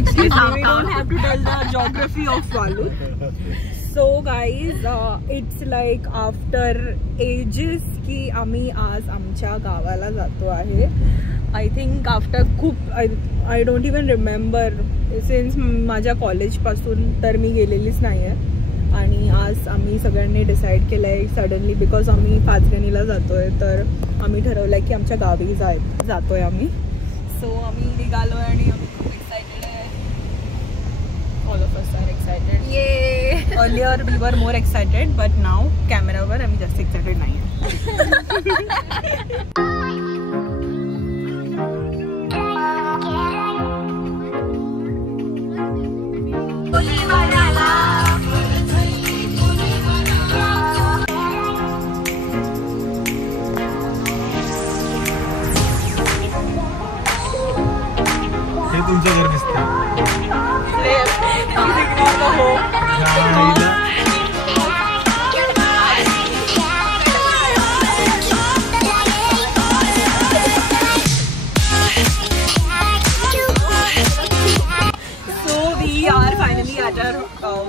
Excuse me, we don't have to tell the geography of Valut. So guys, it's like after ages की आम्ही आज आमच्या गावाला जातो आहे. I think after खूप I don't even remember since माझ्या कॉलेज पासून तर मी गेलेलीच नाही आहे. आणि आज आम्ही सगळ्यांनी डिसाइड केलंय सडनली बिकॉज आम्ही पाचगणीला जातोय तर आम्ही ठरवलंय की आमच्या गावी जातोय आम्ही. सो आम्ही निघालोय आणि आम्ही खूप एक्साइटेड आहे. All of us are excited. Yay! Earlier we were more excited, but now camera वर आम्ही जास्त excited नाही आहे. हे तुमचं घर दिसतं.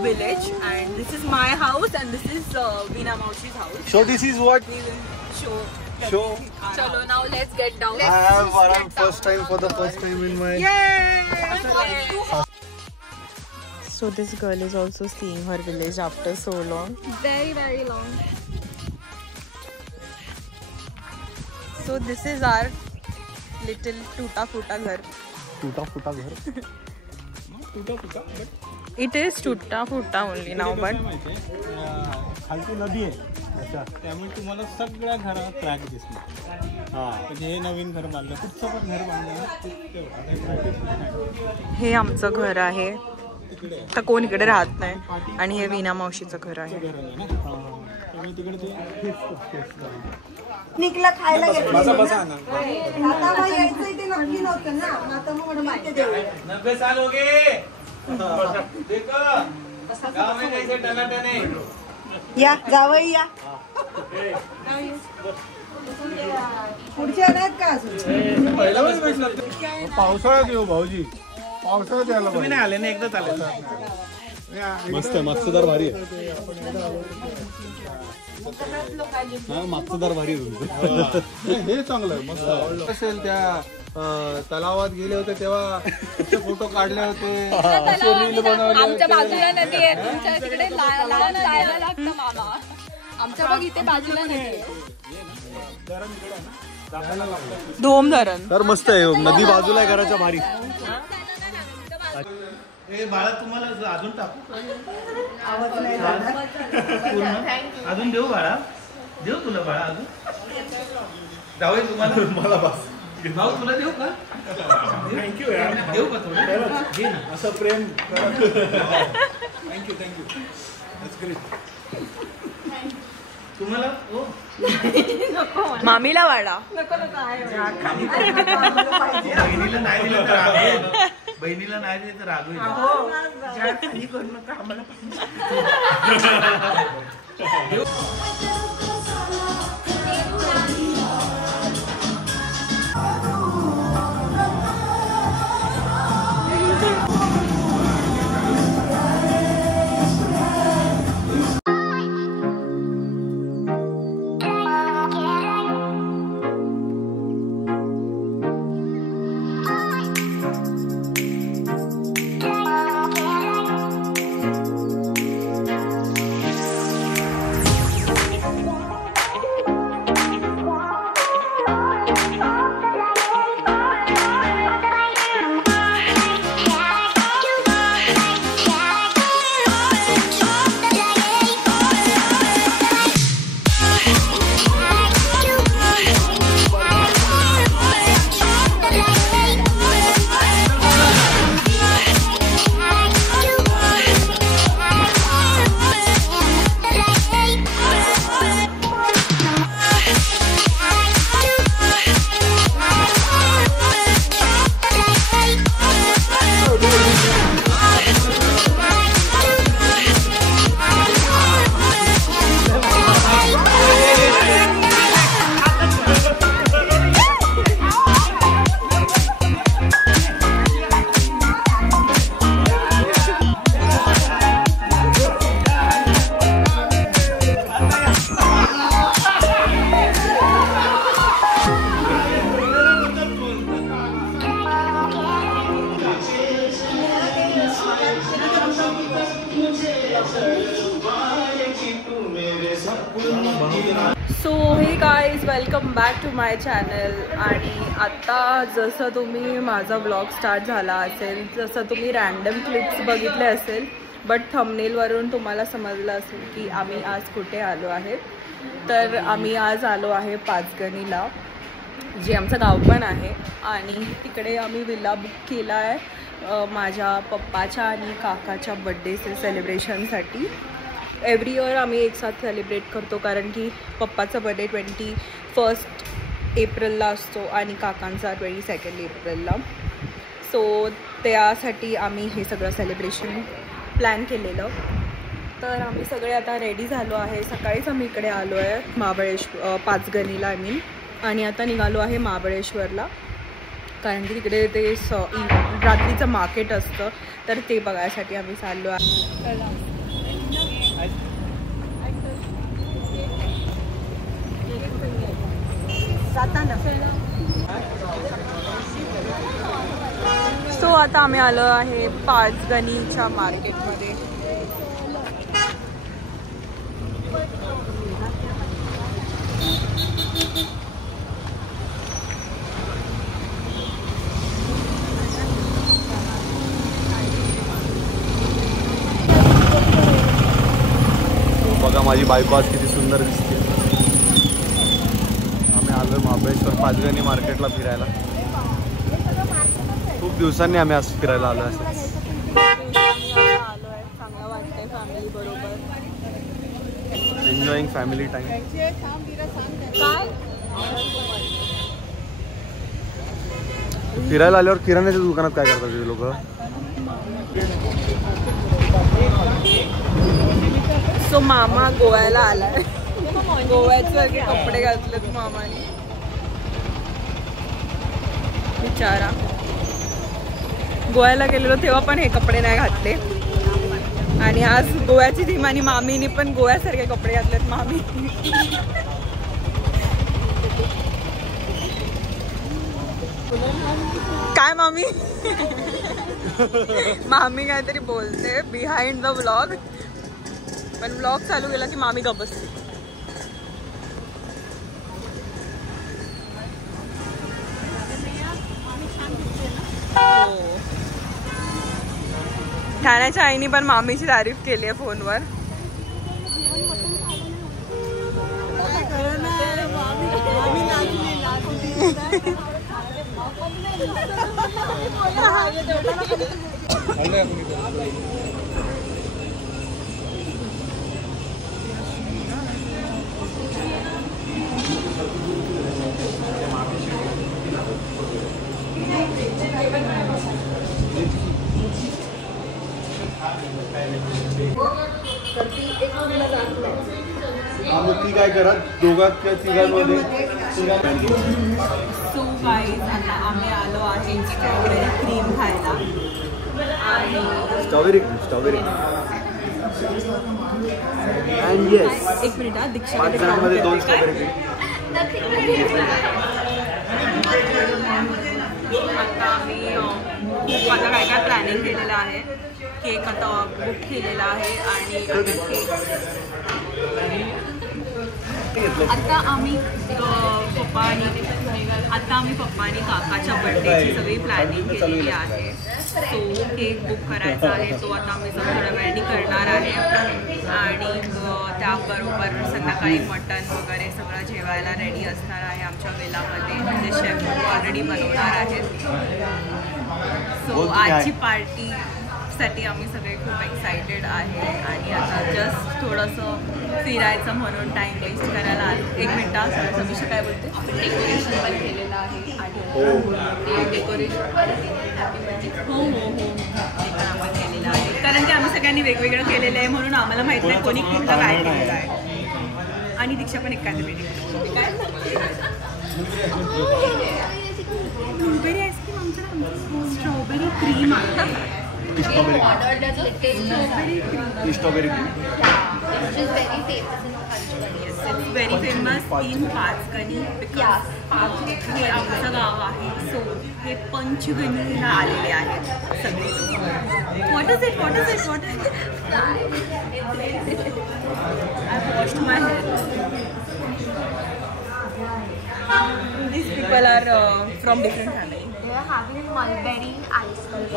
Village and this is my house and this is Veena Maushi's house. So this is what we will show. Chalo, now let's get down. I have around first time for the first time in my. Yay! So this girl is also seeing her village after so long. Very, very long. So this is our little tuta futa ghar. Tuta futa ghar. Tuta futa, but it is tuta futa only now, but खालती नदी आहे. अच्छा, त्यामुळे तुम्हाला सगळ्या घरात track दिसणार. म्हणजे हे नवीन घर बांधलं, कुठचं पण घर बांधलं. हे आमचं घर आहे. तर कोण इकडे राहत नाही आणि हे वीणा मावशीचं घर आहे. निकला खायला घेतलं बसा बसा ना. आता यायचं ते नक्की नव्हतं ना. आता मग माहिती देऊ. 90 साल हो गए. देखो गांव में कैसे टनाटन है. या जावई या पुढच्या नाहीत का अजून. पहिला बस बसला. पावसाळ्यात येऊ भाऊजी. पावसाळ्यात यायला तुम्ही नाही आले ना एकदाच आले. मस्त आहे. मागचं दार भारी आहे. हा मागचं दार भारी आहे. हे चांगलं आहे. मस्त असेल. त्या तलावात गेले होते तेव्हा फोटो काढले होते. आमच्या बाजूला नदी आहे. तुमच्या तिकडे लांब जायला लागतं मामा. आमच्या बघ इथे बाजूला नदी आहे. धोम धरण. तर मस्त आहे. नदी बाजूला आहे घराच्या भारी. हे बाळा तुम्हाला अजून टाकू. आवाज नाही जाणार. अजून देऊ बाळा. देऊ तुला बाळा अजून. जावई तुम्हाला. मला बस. भाऊ तुला देऊ का. थँक्यू यार. देऊ का थोडं. घे ना. असं प्रेम. Thank you thank you. That's great. तुम्हाला हो. मामीला वाडा. बहिणीला नाही दिलं तर रागवेल. बहिणीला नाही दिलं तर रागवेल. आम्हाला सो हे guys, welcome back to my channel. आणि आता जसं तुम्ही माझा ब्लॉग स्टार्ट झाला असेल, जसं तुम्ही रॅन्डम क्लिप्स बघितले असेल, बट थंबनेलवरून तुम्हाला समजलं असेल की आम्ही आज कुठे आलो आहे. तर आम्ही आज आलो आहे पाचगणीला, जे आमचं गाव पण आहे. आणि तिकडे आम्ही विला बुक केला आहे माझ्या पप्पाच्या आणि काकाच्या बड्डे सेलिब्रेशनसाठी. एव्हरी इयर आम्ही एक साथ सेलिब्रेट करतो, कारण की पप्पाचा बड्डे 21 एप्रिलला असतो आणि काकांचा 22 एप्रिलला. सो त्यासाठी आम्ही हे सगळं सेलिब्रेशन प्लॅन केलेलं. तर आम्ही सगळे आता रेडी झालो आहे. सकाळीच आम्ही इकडे आलो आहे पाचगणीला आणि आता निघालो आहे महाबळेश्वरला, कारण की तिकडे ते रात्रीचं मार्केट असतं, तर ते बघायसाठी आम्ही चाललो आहे. सो आता आम्ही आलो आहे पाचगणीच्या मार्केटमध्ये. बघा माझी बायको आज किती सुंदर दिसते. आम्ही आलो महाबळेश्वर पाचगणी मार्केटला फिरायला. खूप दिवसांनी आम्ही आज फिरायला आलो आहे. चांगलं वाटतंय फॅमिली बरोबर, एन्जॉईंग फॅमिली टाइम. काय फिरायला आल्यावर किराण्याच्या दुकानात काय करतात ते लोक? सो मामा गोव्याला आलाय, गोव्याचे कपडे घातलेत मामाने. बिचारा गोव्याला गेलेलो तेव्हा पण हे कपडे नाही घातले, आणि आज गोव्याची थीम आणि मामीने पण गोव्यासारखे कपडे घातलेत. मामी काय मामी मामी काहीतरी बोलते बिहाइंड द व्लॉग, पण व्लॉग चालू केला की मामी गप्प बसते. ठाण्याच्या आईने पण मामीची तारीफ केली आहे फोनवर. ती काय करत दोघात किंवा तिघांमध्ये. सो गाईज, आता आम्ही आलो आहे स्ट्रॉबेरी क्रीम खायला. आणि स्ट्रॉबेरी अँड येस, एक मिनिट, दीक्षा पाच जणांमध्ये 2 स्ट्रॉबेरी क्रीम. आता आम्ही खूप आता काय काय प्लॅनिंग केलेलं आहे. केक आता बुक केलेला आहे आणि आता आम्ही पप्पानी काकाच्या बर्थडेची सगळी प्लॅनिंग केलेली आहे. तो केक बुक करायचा आहे, तो आता आम्ही थोड्या वेळाने करणार आहे. आणि त्याबरोबर संध्याकाळी मटण वगैरे सगळं जेवायला रेडी असणार आहे आमच्या वेलामध्ये, जे शेफ ऑलरेडी बनवणार आहेत. सो आजची पार्टीसाठी आम्ही सगळे खूप एक्सायटेड आहे. आणि आता जस्ट थोडंसं फिरायचं म्हणून टाईम वेस्ट करायला आलो. एक मिनटं, समीक्षा काय बोलते? डेकोरेशन पण केलेलं आहे आणि डेकोरेशन हो आपण केलेलं आहे, कारण की आम्ही सगळ्यांनी वेगवेगळं केलेलं आहे, म्हणून आम्हाला माहित नाही कोणी कुठलं काय केलेलं आहे. आणि दीक्षा पण एक काहीतरी काय ब्लूबेरी आईस्क्रीम, आमचं स्ट्रॉबेरी क्रीम आहे. Strawberry cream. It's very famous in Panchgani because हे आमचं गाव आहे. सो हे पंचगणीला आलेले आहेत सगळे. What is it? I washed my hair. These people are from different family. They are having mulberry ice cream.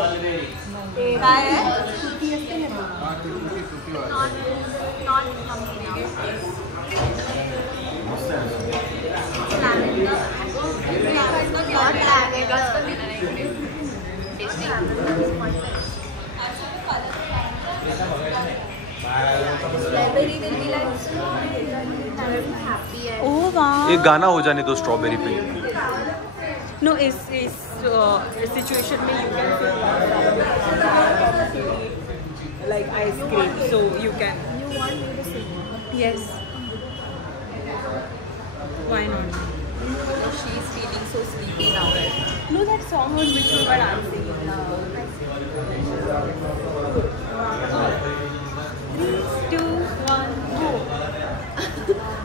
काय आहे? Not yummy now. Lavender. Not lavender. Tasty. Strawberry will be like happy. Oh wow. एक गाना हो जाने दो strawberry पे. No, इस situation में you can feel like ice cream, so you can. You want me to sing? Yes. Why not? She is feeling so sleepy now. No, that song was which you were dancing. 3, 2, 1, go.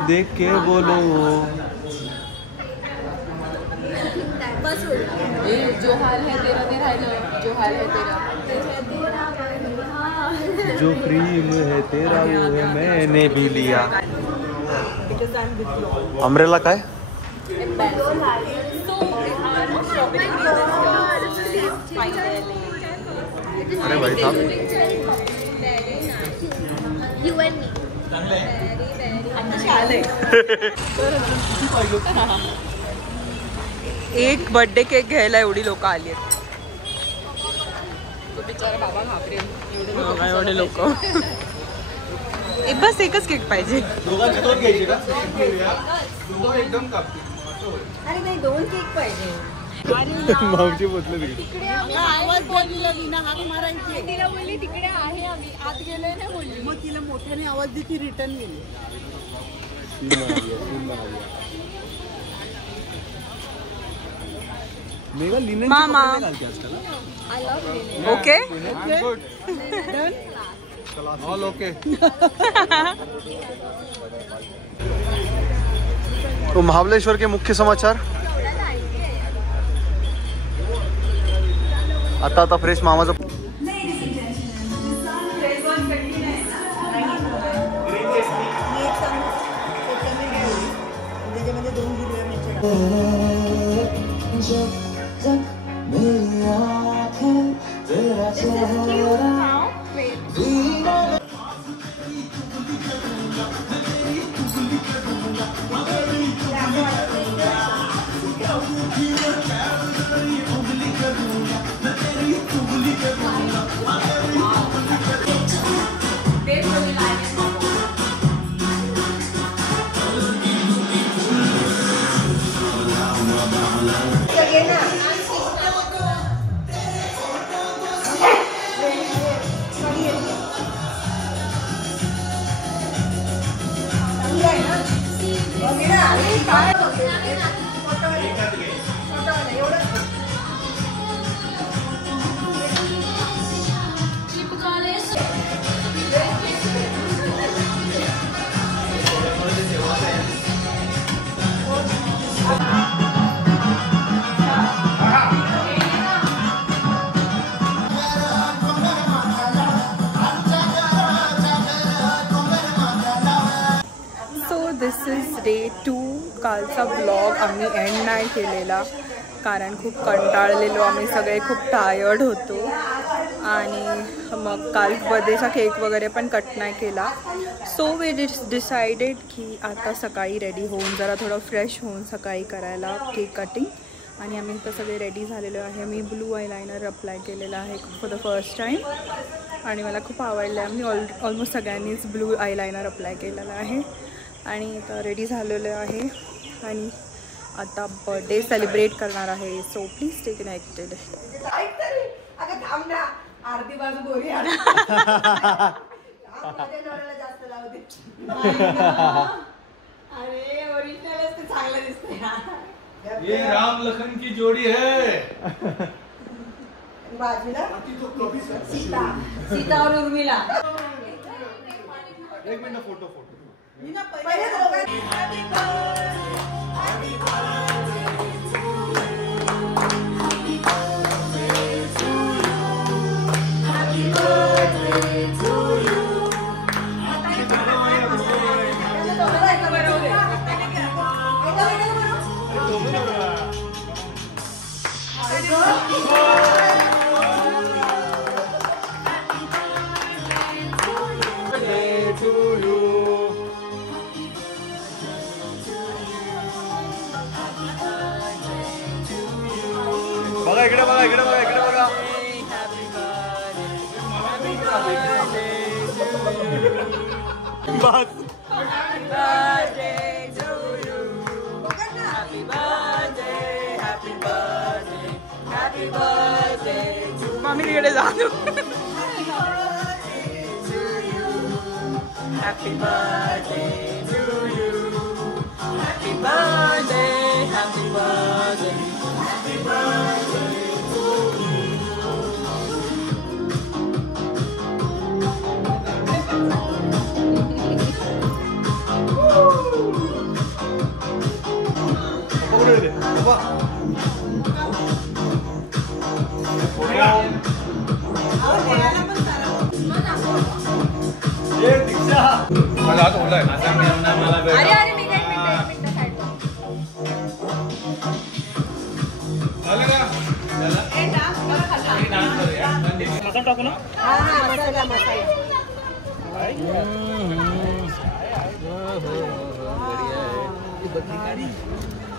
देख के बोलो. बस हो गया. जो हाल है तेरा नहीं राहिलं. जो हाल है तेरा. जो क्रीम है तेरा वो है मैंने भी लिया. Because I'm with you. Umbrella काय? So, strawberry अरे भाई साहब. You and me. एक बर्थडे केक घ्यायला एवढी लोक आली आहेत. तो बिचारा बाबा घाबरेल. एवढे लोक. बस एकच केक पाहिजे. दोघांची दोन घ्यायची का? एकदम कापते. अरे नाही 2 केक पाहिजे. मावशी बसले तिकडे. आवाज बोलला मीना हाक मारायची. तिला बोलली तिकडे आहे आम्ही आत गेलोय ना बोलली. मग तिला मोठ्याने आवाज दे की रिटर्न गेली. मामा. I love okay. All okay. तो महाबलेश्वर के मुख्य समाचार. आता फ्रेश मामाचं. त्याच्यामध्ये 2 हिरव्या मिरच्या. दिस इज डे 2. कालचा ब्लॉग आम्ही एंड नाही केलेला कारण खूप कंटाळलेलो आम्ही सगळे. खूप टायर्ड होतो आणि मग काल बर्थडेचा केक वगैरे पण कट नाही केला. सो वी डिसाइडेड की आता सकाळी रेडी होऊन जरा थोडं फ्रेश होऊन सकाळी करायला केक कटिंग. आणि आम्ही इथं सगळे रेडी झालेलो आहे. मी ब्लू आयलायनर अप्लाय केलेला आहे फॉर द फर्स्ट टाईम आणि मला खूप आवडलं आहे. मी ऑलमोस्ट सगळ्यांनीच ब्लू आयलायनर अप्लाय केलेलं आहे आणि इथं रेडी झालेलं आहे आणि आता बर्थडे सेलिब्रेट करणार आहे. So please stay connected. अगं थांब ना. अर्धी बाजू गोरी आहे. जास्त लावते. अरे ओरिजिनलच ते चांगलं दिसतंय. ये राम लखन की जोड़ी है. बाजूला सीता और उर्मिला. एक मिनिट. फोटो बघा इकडे बघा इकडे बघा इकडे बघा बस मम्मी तिकडे जा Happy birthday to you. Happy birthday, happy birthday, happy birthday to you. मला आता ओलाय अरे अरे मी काय मिनिट मसाला टाकू ना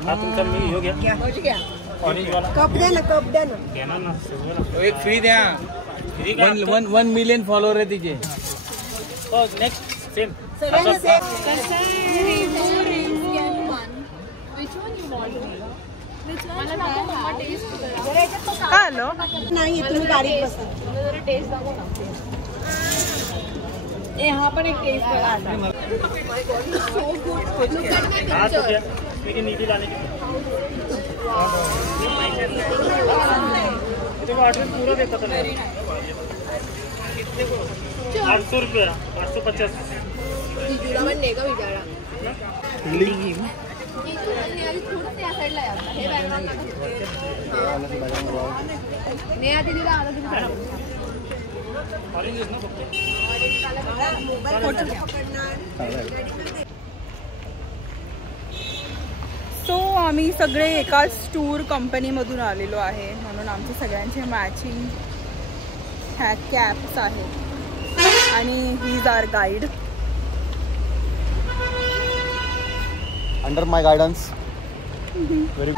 हा तुमचा मी हो गया ऑरेंज वाला कप द्या ना घेणार ना एक फ्री द्या 1 मिलियन फॉलोअर आहे तिचे हो नेक्स्ट सेम सगळ्यांना सेम हॅलो नाही तुम्ही गाडीत बसा यहाँ पण एक टेस्ट हाँ तो क्या लेकिन नीचे लाने की देखो एड्रेस पूरा देखा था 800 रुपया 850 सो आम्ही सगळे एकाच टूर कंपनीमधून आलेलो आहे म्हणून आमचे सगळ्यांचे मॅचिंग ह्या कॅप्स आहेत आणि he is our guide under my guidance very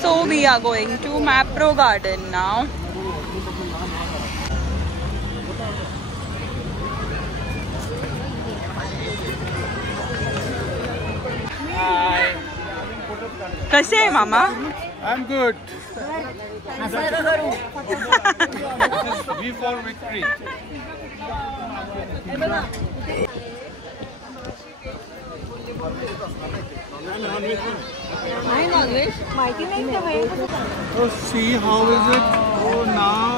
So we are going to Mapro Garden now. कसे आहे मामा? I'm good. V for victory. माहिती नाही Oh, see how is it? Oh, now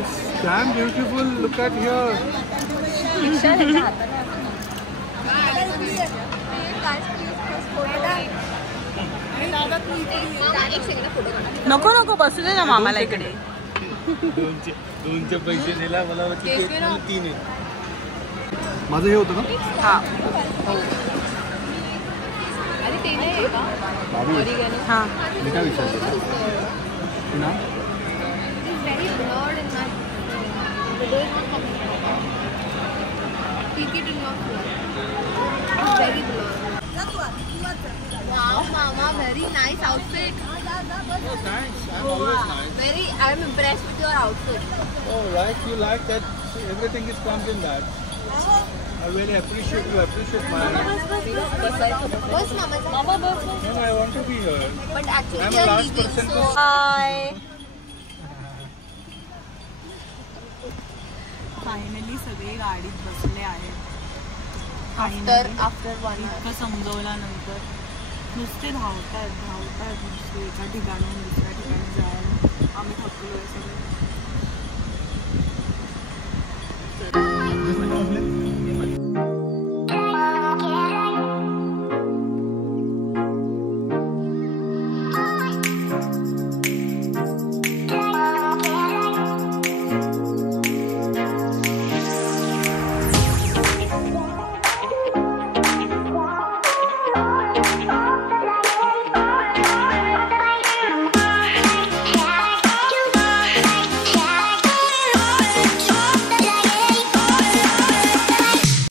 it's damn beautiful. Look at here. नको नको बसू दे ना मामाला इकडे दोनचे पैसे दिला मला वाटतं 3 आहे माझं हे होतं का हा हा मी काय विचारतो ना Wow, Mama, very nice outfit. Oh, thanks. I'm always nice. I'm impressed with your outfit. Oh, right. You like that? Everything is comes in that. I really appreciate you. Appreciate my. Bus, Mama, bus. No, I want to be here. But actually, I'm we the are last leaving, person so. High finally सगळे गाडीत बसले आहेत After 1 hour. इतकं समजवल्यानंतर नुसते धावतात नुसते एका ठिकाणून दुसऱ्या ठिकाणी जायला. आम्ही थकलोय सगळे.